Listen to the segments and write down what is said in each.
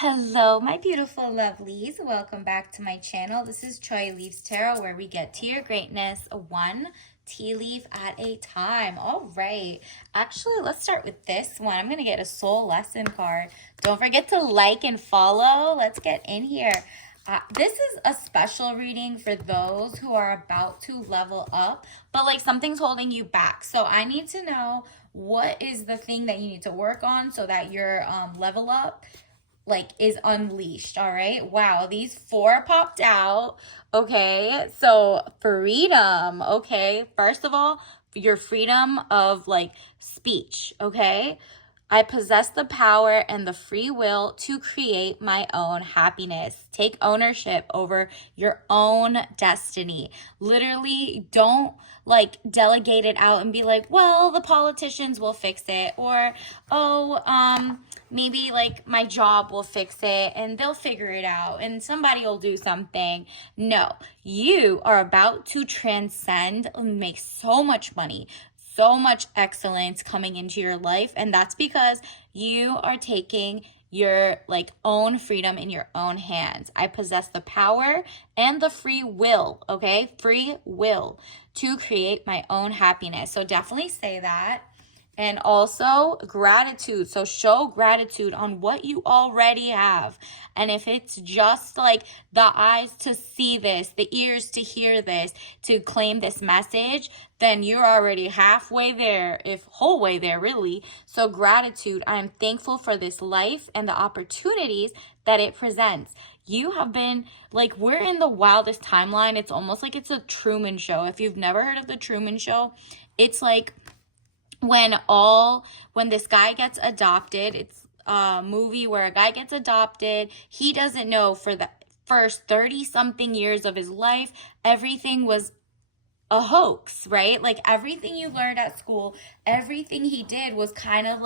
Hello, my beautiful lovelies. Welcome back to my channel. This is Choi Leaves Tarot, where we get to your greatness one tea leaf at a time. All right. Actually, let's start with this one. I'm going to get a soul lesson card. Don't forget to like and follow. Let's get in here. This is a special reading for those who are about to level up, but like something's holding you back. So I need to know what is the thing that you need to work on so that your level up is unleashed. All right, wow, these four popped out. Okay, so freedom. Okay, first of all, your freedom of speech. Okay, I possess the power and the free will to create my own happiness. Take ownership over your own destiny. Literally, don't delegate it out and be like, well, the politicians will fix it, or maybe my job will fix it and they'll figure it out and somebody will do something. No, you are about to transcend and make so much money, so much excellence coming into your life. And that's because you are taking your own freedom in your own hands. I possess the power and the free will, okay? Free will to create my own happiness. So definitely say that. And also gratitude. So show gratitude on what you already have. And if it's just the eyes to see this, the ears to hear this, to claim this message, then you're already halfway there, if whole way there, really. So gratitude. I am thankful for this life and the opportunities that it presents. You have been we're in the wildest timeline. It's almost like it's a Truman Show. If you've never heard of the Truman Show, it's when this guy gets adopted. It's a movie where a guy gets adopted. He doesn't know for the first 30 something years of his life, everything was a hoax, right? Everything you learned at school, everything he did was kind of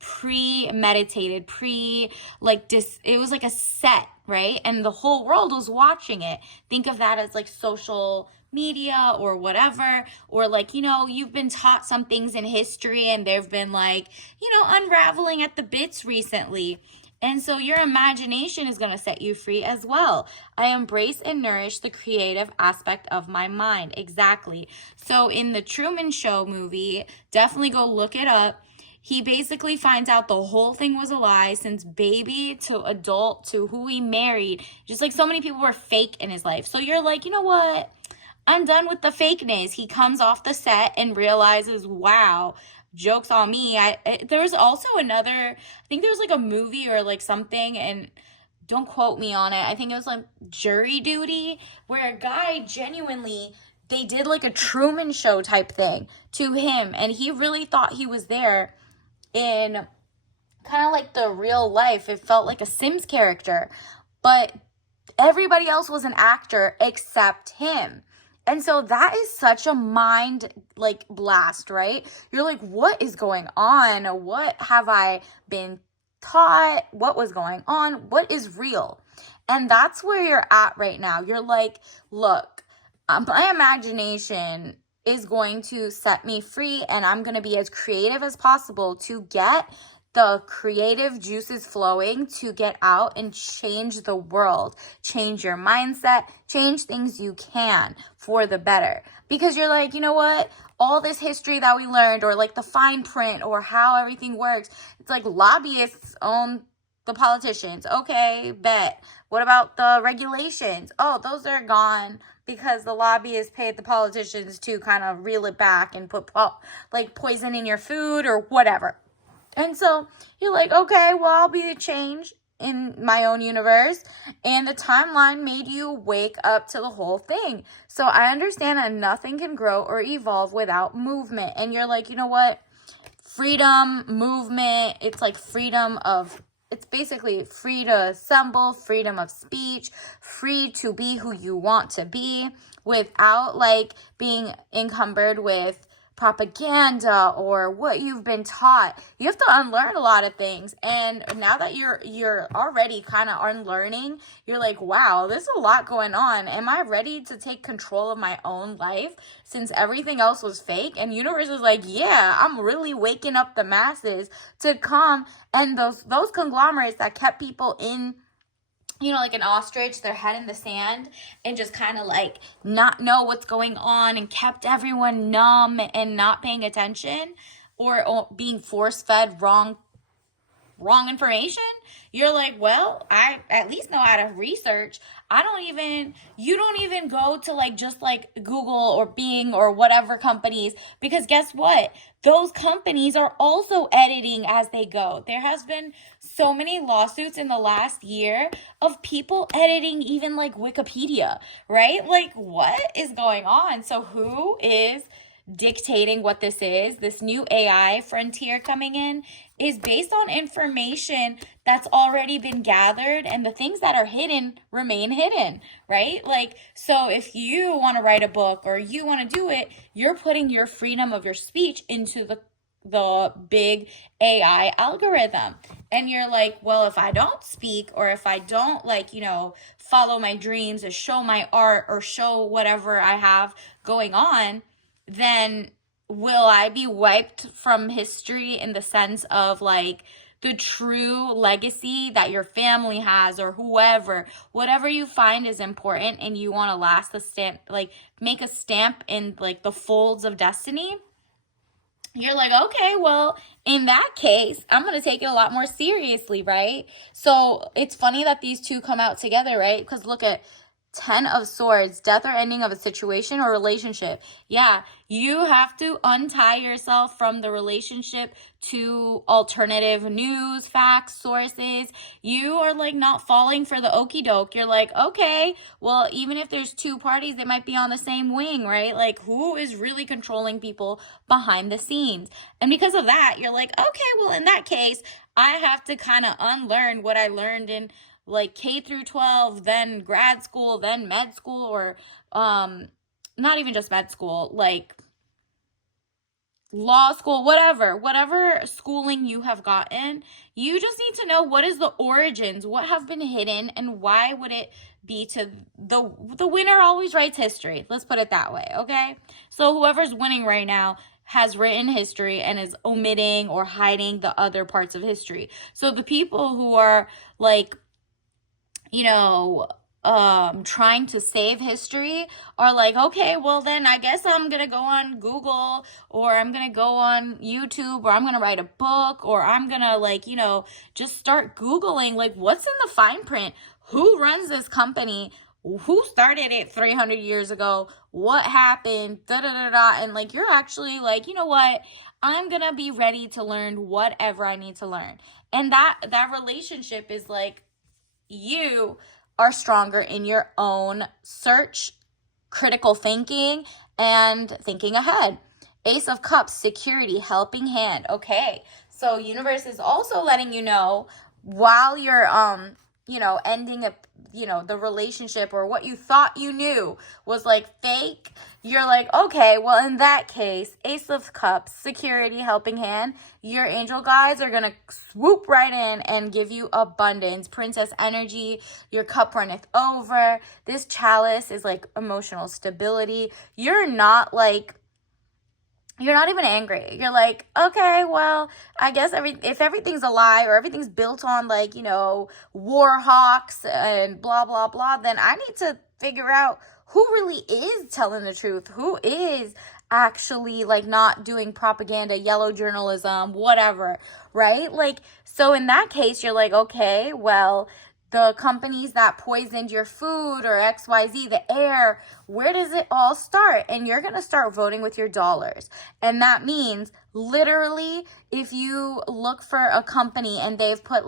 premeditated, it was like a set, right? And the whole world was watching it. Think of that as social media or whatever, or you've been taught some things in history and they've been unraveling at the bits recently. And so your imagination is going to set you free as well. I embrace and nourish the creative aspect of my mind. Exactly. So in the Truman Show movie, definitely go look it up. He basically finds out the whole thing was a lie, since baby to adult to who he married. Just so many people were fake in his life. So you're you know what? I'm done with the fakeness. He comes off the set and realizes, wow, joke's on me. There was also another, I think there was a movie or something, and don't quote me on it. I think it was Jury Duty, where a guy genuinely, they did a Truman Show type thing to him, and he really thought he was there in kind of the real life. It felt like a Sims character, but everybody else was an actor except him. And so that is such a mind blast, right? You're what is going on? What have I been taught? What was going on? What is real? And that's where you're at right now. You're look, my imagination is going to set me free, and I'm going to be as creative as possible to get the creative juices flowing to get out and change the world, change your mindset, change things you can for the better. Because you're you know what? All this history that we learned, or the fine print, or how everything works, it's lobbyists own the politicians. Okay, bet. What about the regulations? Oh, those are gone because the lobbyists paid the politicians to kind of reel it back and put poison in your food or whatever. And so you're okay, well, I'll be the change in my own universe. And the timeline made you wake up to the whole thing. So I understand that nothing can grow or evolve without movement. And you're you know what? Freedom, movement, it's freedom of, it's basically free to assemble, freedom of speech, free to be who you want to be without being encumbered with propaganda or what you've been taught. You have to unlearn a lot of things. And now that you're already kind of unlearning, you're like, wow, there's a lot going on. Am I ready to take control of my own life since everything else was fake? And universe is like, yeah, I'm really waking up the masses to come. And those conglomerates that kept people in, like an ostrich, their head in the sand, and just kind of like not know what's going on, and kept everyone numb and not paying attention, or being force fed wrong information. You're like, well, I at least know how to research. You don't even go to like just like Google or Bing or whatever companies, because guess what? Those companies are also editing as they go. There has been so many lawsuits in the last year of people editing even like Wikipedia, right? Like, what is going on? So who is dictating what this is? This new AI frontier coming in is based on information that's already been gathered, and the things that are hidden remain hidden, right? Like, so if you want to write a book or you want to do it, you're putting your freedom of your speech into the big AI algorithm. And you're like, well, if I don't speak, or if I don't follow my dreams or show my art or show whatever I have going on, then will I be wiped from history in the sense of like the true legacy that your family has, or whatever you find is important and you want to last the stamp, like make a stamp in like the folds of destiny? You're like, okay, well, in that case, I'm going to take it a lot more seriously, right? So it's funny that these two come out together, right? Because look at 10 of Swords, death or ending of a situation or relationship. Yeah, you have to untie yourself from the relationship to alternative news, facts, sources. You are like not falling for the okie doke. You're like, okay, well, even if there's two parties, they might be on the same wing, right? Like, who is really controlling people behind the scenes? And because of that, you're like, okay, well, in that case, I have to kind of unlearn what I learned in like K through 12, then grad school, then med school, or not even just med school, like law school, whatever schooling you have gotten. You just need to know what is the origins, what have been hidden, and why would it be to the winner always writes history. Let's put it that way, okay? So whoever's winning right now has written history and is omitting or hiding the other parts of history. So the people who are like, trying to save history are like, okay, well then I guess I'm gonna go on Google, or I'm gonna go on YouTube, or I'm gonna write a book, or I'm gonna just start Googling like what's in the fine print, who runs this company, who started it 300 years ago, what happened, and like you're actually like, you know what, I'm gonna be ready to learn whatever I need to learn. And that relationship is like, you are stronger in your own search, critical thinking, and thinking ahead. Ace of Cups, security, helping hand. Okay, so universe is also letting you know while you're ending the relationship, or what you thought you knew was like fake. You're like, okay, well, in that case, Ace of Cups, security, helping hand, your angel guides are gonna swoop right in and give you abundance, princess energy. Your cup runneth over. This chalice is like emotional stability. You're not even angry. You're like, okay, well, I guess if everything's a lie, or everything's built on war hawks and blah, blah, blah, then I need to figure out who really is telling the truth, who is actually not doing propaganda, yellow journalism, whatever, right? So in that case, you're like, okay, well, the companies that poisoned your food, or XYZ, the air, where does it all start? And you're going to start voting with your dollars. And that means literally, if you look for a company and they've put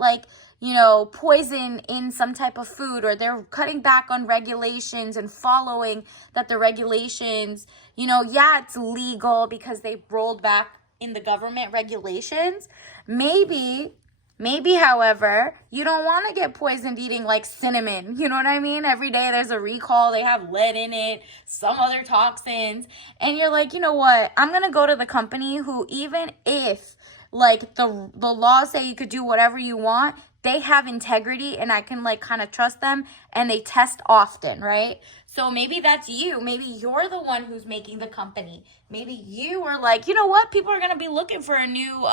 poison in some type of food, or they're cutting back on regulations and following that the regulations, it's legal because they rolled back in the government regulations. Maybe Maybe, however, you don't want to get poisoned eating like cinnamon. You know what I mean? Every day there's a recall. They have lead in it, some other toxins. And you're like, you know what? I'm going to go to the company who, even if like the laws say you could do whatever you want, they have integrity and I can like kind of trust them, and they test often, right? So maybe that's you. Maybe you're the one who's making the company. Maybe you are like, you know what? People are going to be looking for a new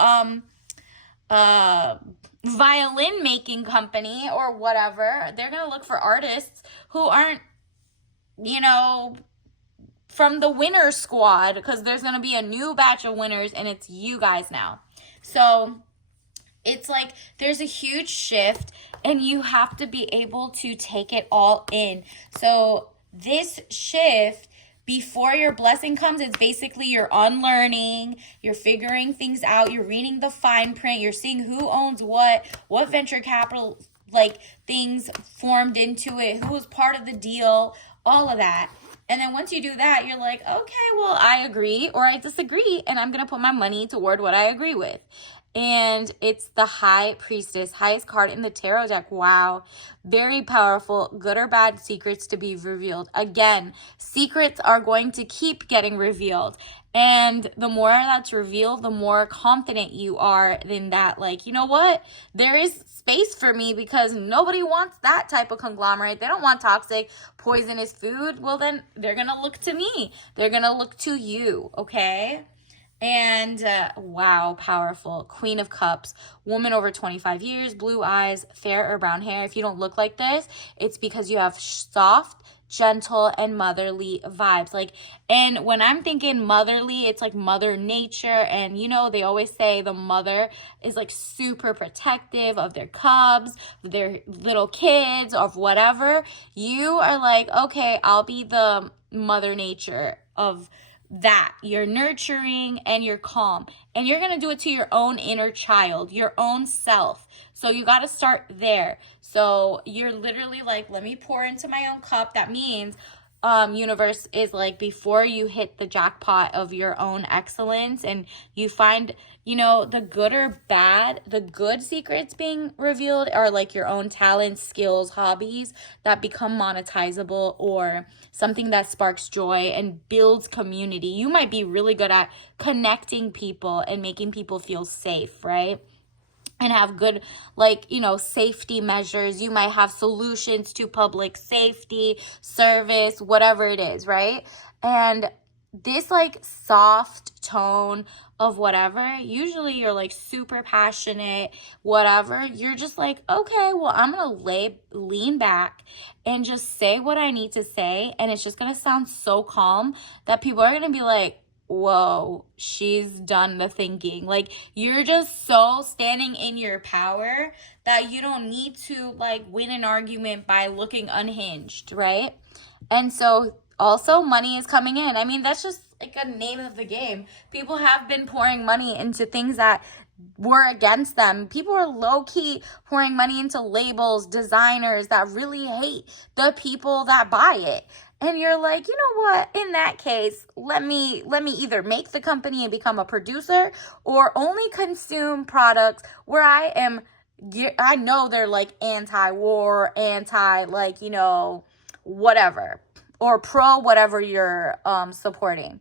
violin making company or whatever. They're going to look for artists who aren't, you know, from the winner squad, because there's going to be a new batch of winners and it's you guys now. So it's like there's a huge shift and you have to be able to take it all in. So this shift, before your blessing comes, it's basically you're unlearning, you're figuring things out, you're reading the fine print, you're seeing who owns what venture capital like things formed into it, who was part of the deal, all of that. And then once you do that, you're like, okay, well, I agree or I disagree, and I'm going to put my money toward what I agree with. And it's the High Priestess, highest card in the tarot deck. Wow. Very powerful. Good or bad secrets to be revealed. Again, secrets are going to keep getting revealed. And the more that's revealed, the more confident you are in that. Like, you know what? There is space for me because nobody wants that type of conglomerate. They don't want toxic, poisonous food. Well, then they're going to look to me. They're going to look to you. Okay? And wow, powerful. Queen of Cups, woman over 25 years, blue eyes, fair or brown hair. If you don't look like this, it's because you have soft, gentle, and motherly vibes. Like, and when I'm thinking motherly, it's like mother nature. And you know, they always say the mother is like super protective of their cubs, their little kids, of whatever. You are like, okay, I'll be the mother nature of that. You're nurturing and you're calm, and you're going to do it to your own inner child, your own self. So you got to start there. So you're literally like, let me pour into my own cup. That means universe is like, before you hit the jackpot of your own excellence and you find, you know, the good or bad, the good secrets being revealed are like your own talents, skills, hobbies that become monetizable, or something that sparks joy and builds community. You might be really good at connecting people and making people feel safe, right? And have good, like, you know, safety measures. You might have solutions to public safety, service, whatever it is, right? And this like soft tone of whatever, usually you're like super passionate, whatever. You're just like, okay, well, I'm going to lean back and just say what I need to say. And it's just going to sound so calm that people are going to be like, whoa, she's done the thinking. Like, you're just so standing in your power that you don't need to like win an argument by looking unhinged, right? And so also money is coming in. I mean, that's just like a name of the game. People have been pouring money into things that were against them. People are low-key pouring money into labels, designers that really hate the people that buy it. And you're like, you know what? In that case, let me either make the company and become a producer, or only consume products where I know they're like anti-war, anti, like, you know, whatever, or pro whatever you're supporting.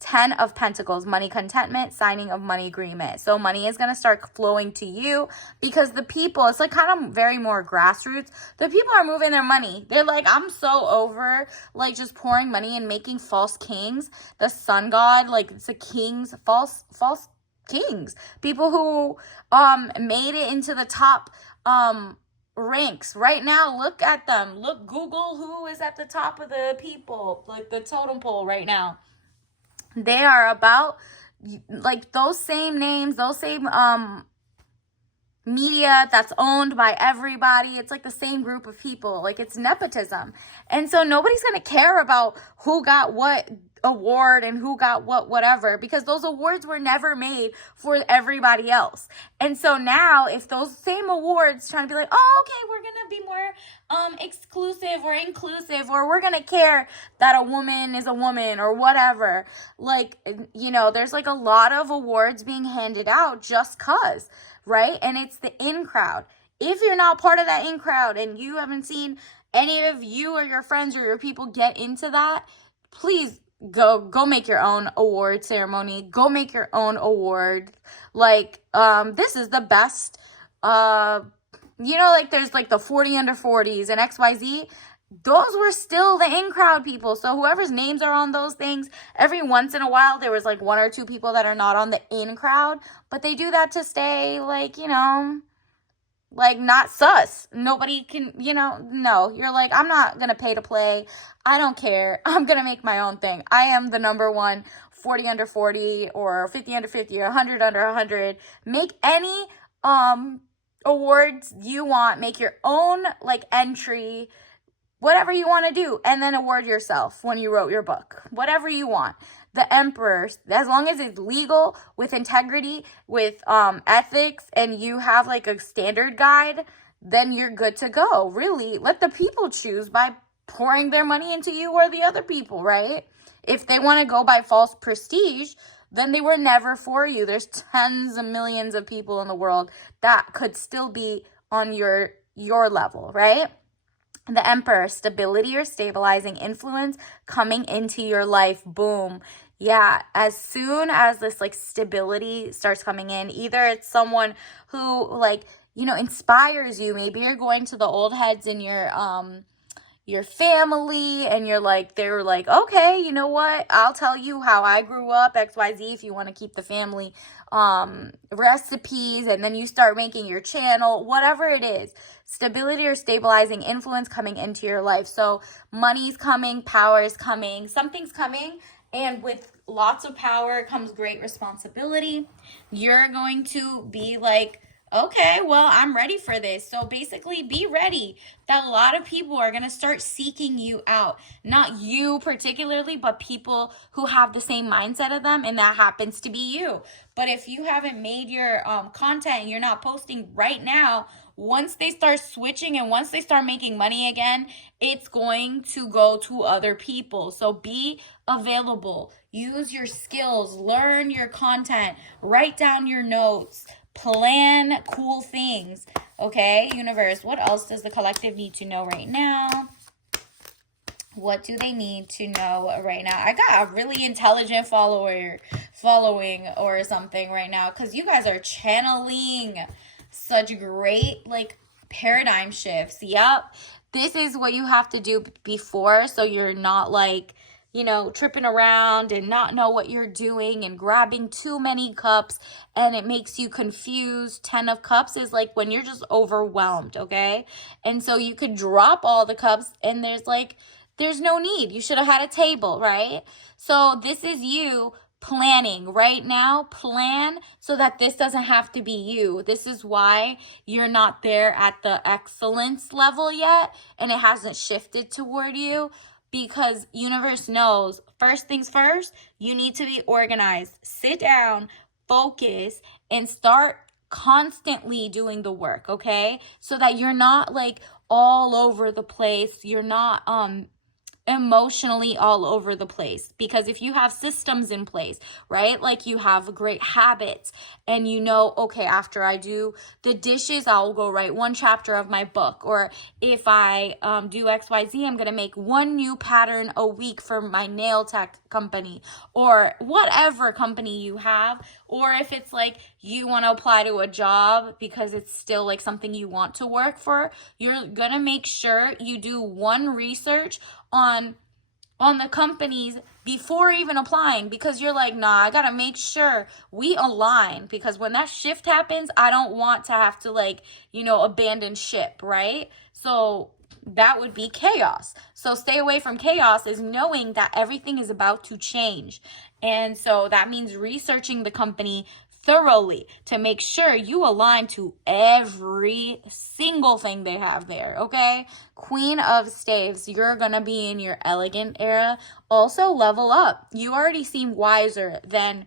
10 of Pentacles, money contentment, signing of money agreement. So money is going to start flowing to you because the people, it's like kind of very more grassroots. The people are moving their money. They're like, I'm so over like just pouring money and making false kings. The sun god, like it's a kings, false kings. People who made it into the top ranks right now. Look at them. Look, Google who is at the top of the people, like the totem pole right now. They are about like those same names, those same media that's owned by everybody. It's like the same group of people. Like, it's nepotism. And so nobody's going to care about who got what award and who got what, whatever, because those awards were never made for everybody else. And so now if those same awards trying to be like, oh, okay, we're gonna be more exclusive or inclusive, or we're gonna care that a woman is a woman or whatever, like, you know, there's like a lot of awards being handed out just cause, right? And it's the in crowd. If you're not part of that in crowd and you haven't seen any of you or your friends or your people get into that, please go make your own award ceremony. Go make your own award. Like, this is the best, you know, like there's like the 40 under 40s and XYZ. Those were still the in-crowd people. So whoever's names are on those things, every once in a while, there was like 1 or 2 people that are not on the in-crowd. But they do that to stay, like, you know, like not sus. Nobody can, you know, no. You're like, I'm not going to pay to play. I don't care. I'm going to make my own thing. I am the number one 40 under 40 or 50 under 50 or 100 under 100. Make any awards you want. Make your own like entry, whatever you want to do, and then award yourself when you wrote your book. Whatever you want. The emperor, as long as it's legal, with integrity, with ethics, and you have like a standard guide, then you're good to go. Really, let the people choose by pouring their money into you or the other people, right? If they want to go by false prestige, then they were never for you. There's tens of millions of people in the world that could still be on your level, right? The emperor, stability or stabilizing influence coming into your life. Boom. Yeah, as soon as this like stability starts coming in, either it's someone who like, you know, inspires you. Maybe you're going to the old heads in your family and you're like, they're like, okay, you know what? I'll tell you how I grew up, XYZ, if you want to keep the family recipes, and then you start making your channel, whatever it is. Stability or stabilizing influence coming into your life. So money's coming, power is coming, something's coming. And with lots of power comes great responsibility. You're going to be like, okay, well, I'm ready for this. So basically be ready that a lot of people are going to start seeking you out. Not you particularly, but people who have the same mindset of them, and that happens to be you. But if you haven't made your content and you're not posting right now, once they start switching and once they start making money again, it's going to go to other people. So be available. Use your skills. Learn your content. Write down your notes. Plan cool things. Okay, universe, what else does the collective need to know right now? What do they need to know right now? I got a really intelligent following or something right now, because you guys are channeling such great like paradigm shifts. Yep. This is what you have to do before, so you're not like, you know, tripping around and not know what you're doing and grabbing too many cups and it makes you confused. 10 of cups is like when you're just overwhelmed, okay? And so you could drop all the cups and there's no need. You should have had a table, right? So this is you planning right now. Plan so that this doesn't have to be you. This is why you're not there at the excellence level yet and it hasn't shifted toward you. Because universe knows, first things first, you need to be organized. Sit down, focus, and start constantly doing the work, okay? So that you're not like all over the place. You're not emotionally all over the place. Because if you have systems in place, right, like you have great habits and you know, okay, after I do the dishes, I'll go write 1 chapter of my book, or if I do XYZ, I'm gonna make 1 new pattern a week for my nail tech company, or whatever company you have. Or if it's like you want to apply to a job because it's still like something you want to work for, you're gonna make sure you do 1 research on the companies before even applying, because you're like, nah, I gotta make sure we align, because when that shift happens, I don't want to have to like, you know, abandon ship, right? So that would be chaos. So stay away from chaos is knowing that everything is about to change. And so that means researching the company, thoroughly to make sure you align to every single thing they have there, okay? Queen of Staves, you're gonna be in your elegant era. Also, level up. You already seem wiser than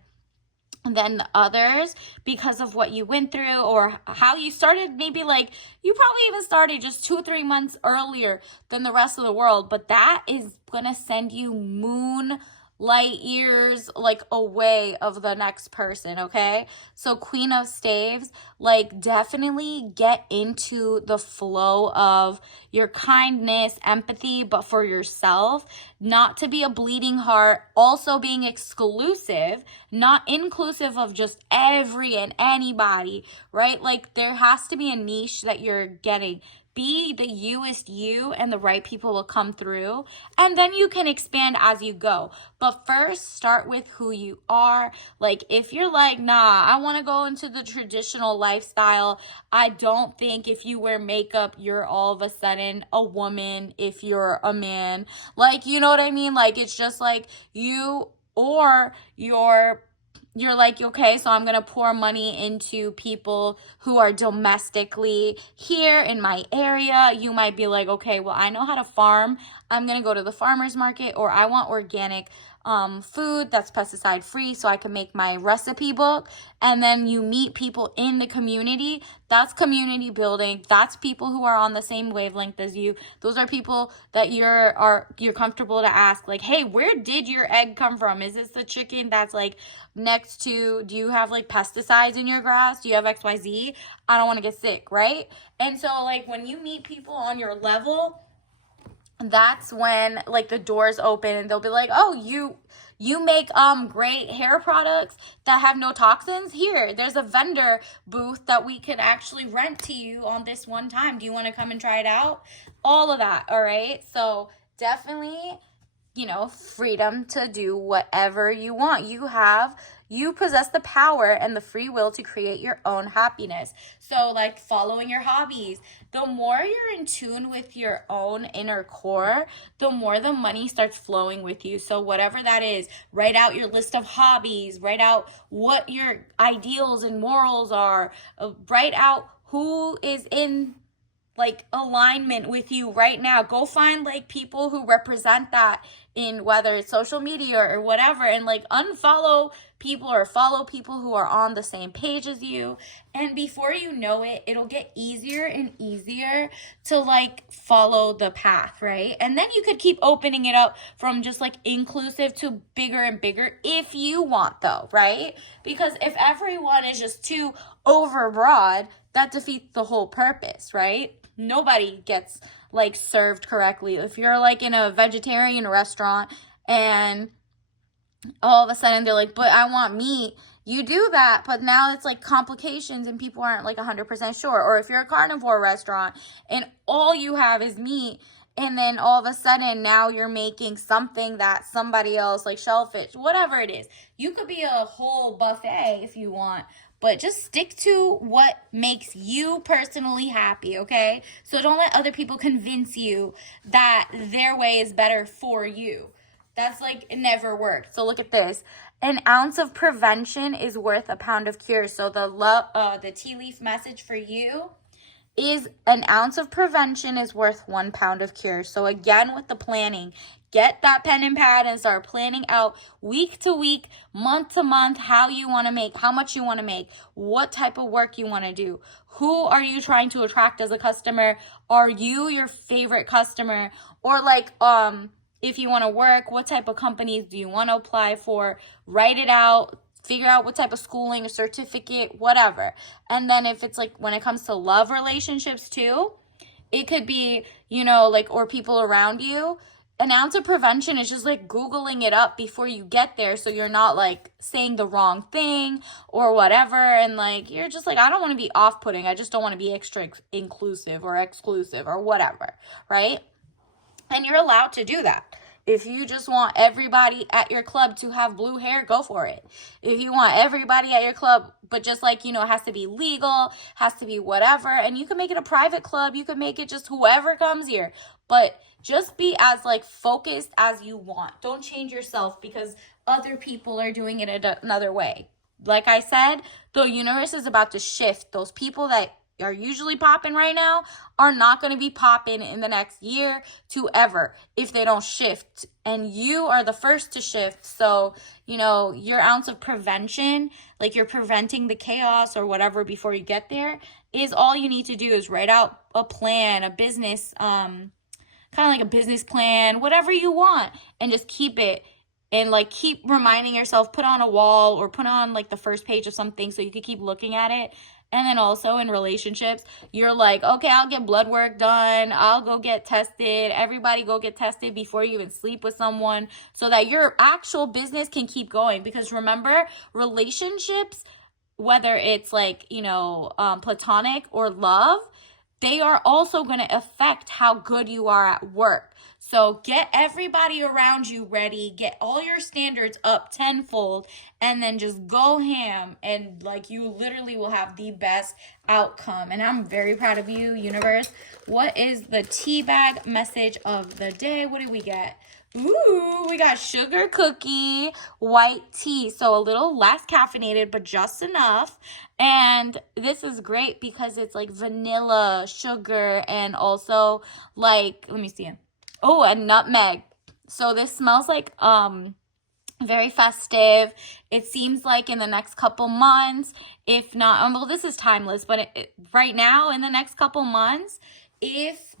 the others because of what you went through or how you started. Maybe like you probably even started just 2 or 3 months earlier than the rest of the world, but that is gonna send you moon light years like away of the next person, okay? So Queen of Staves, like definitely get into the flow of your kindness, empathy, but for yourself, not to be a bleeding heart, also being exclusive, not inclusive of just every and anybody, right? Like there has to be a niche that you're getting. Be the youest you, and the right people will come through, and then you can expand as you go. But first, start with who you are. Like if you're like, nah, I want to go into the traditional lifestyle, I don't think if you wear makeup you're all of a sudden a woman if you're a man. Like, you know what I mean? Like it's just like you, or you're like, okay, so I'm going to pour money into people who are domestically here in my area. You might be like, okay, well, I know how to farm. I'm going to go to the farmer's market, or I want organic food that's pesticide free so I can make my recipe book. And then you meet people in the community. That's community building. That's people who are on the same wavelength as you. Those are people that you're comfortable to ask, like, hey, where did your egg come from? Is this the chicken that's like next to, do you have like pesticides in your grass? Do you have XYZ? I don't want to get sick, right? And so like when you meet people on your level, that's when like the doors open and they'll be like, oh, you make great hair products that have no toxins. Here, there's a vendor booth that we could actually rent to you on this one time. Do you want to come and try it out? All of that. All right. So definitely, freedom to do whatever you want. You possess the power and the free will to create your own happiness. So like following your hobbies, the more you're in tune with your own inner core, the more the money starts flowing with you. So whatever that is, write out your list of hobbies, write out what your ideals and morals are, write out who is in like alignment with you right now. Go find like people who represent that in whether it's social media or whatever, and like unfollow people or follow people who are on the same page as you. And before you know it, it'll get easier and easier to like follow the path, right? And then you could keep opening it up from just like inclusive to bigger and bigger if you want, though, right? Because if everyone is just too overbroad, that defeats the whole purpose, right? Nobody gets like served correctly. If you're like in a vegetarian restaurant and all of a sudden they're like, but I want meat, you do that, but now it's like complications and people aren't like 100% sure. Or if you're a carnivore restaurant and all you have is meat, and then all of a sudden now you're making something that somebody else, like shellfish, whatever it is, you could be a whole buffet if you want, but just stick to what makes you personally happy, okay? So don't let other people convince you that their way is better for you. That's like, it never worked. So look at this. An ounce of prevention is worth a pound of cure. So the tea leaf message for you is an ounce of prevention is worth 1 pound of cure. So again, with the planning, get that pen and pad and start planning out week to week, month to month, how you want to make, how much you want to make, what type of work you want to do. Who are you trying to attract as a customer? Are you your favorite customer? Or like, if you want to work, what type of companies do you want to apply for? Write it out. Figure out what type of schooling, a certificate, whatever. And then if it's like when it comes to love relationships too, it could be, like, or people around you. An ounce of prevention is just like Googling it up before you get there, so you're not like saying the wrong thing or whatever. And like, you're just like, I don't want to be off-putting. I just don't want to be extra inclusive or exclusive or whatever, right? And you're allowed to do that. If you just want everybody at your club to have blue hair, go for it. If you want everybody at your club, but just like, it has to be legal, has to be whatever, and you can make it a private club, you can make it just whoever comes here, but just be as like focused as you want. Don't change yourself because other people are doing it another way. like I said, the universe is about to shift. Those people that are usually popping right now are not going to be popping in the next year to ever if they don't shift. And you are the first to shift. So, you know, your ounce of prevention, like you're preventing the chaos or whatever before you get there, is all you need to do is write out a plan, a business, kind of like a business plan, whatever you want, and just keep it. And like keep reminding yourself, put on a wall or put on like the first page of something so you could keep looking at it. And then also in relationships, you're like, okay, I'll get blood work done. I'll go get tested. Everybody go get tested before you even sleep with someone so that your actual business can keep going. Because remember, relationships, whether it's like, you know, platonic or love, they are also going to affect how good you are at work. So get everybody around you ready, get all your standards up tenfold, and then just go ham. And like you literally will have the best outcome. And I'm very proud of you, universe. What is the tea bag message of the day? What did we get? Ooh, we got sugar cookie, white tea. So a little less caffeinated, but just enough. And this is great because it's like vanilla, sugar, and also like, let me see. Oh, and nutmeg. So this smells like very festive. It seems like in the next couple months, if not, well, this is timeless, but right now in the next couple months, if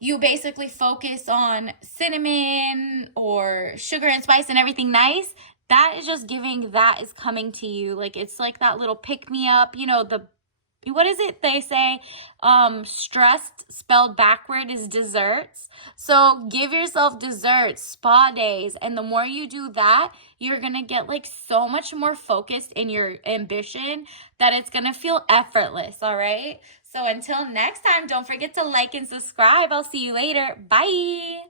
you basically focus on cinnamon or sugar and spice and everything nice, that is just giving, that is coming to you. Like it's like that little pick me up, you know, what is it they say? Stressed spelled backward is desserts. So give yourself desserts, spa days. And the more you do that, you're going to get like so much more focused in your ambition that it's going to feel effortless. All right. So until next time, don't forget to like and subscribe. I'll see you later. Bye.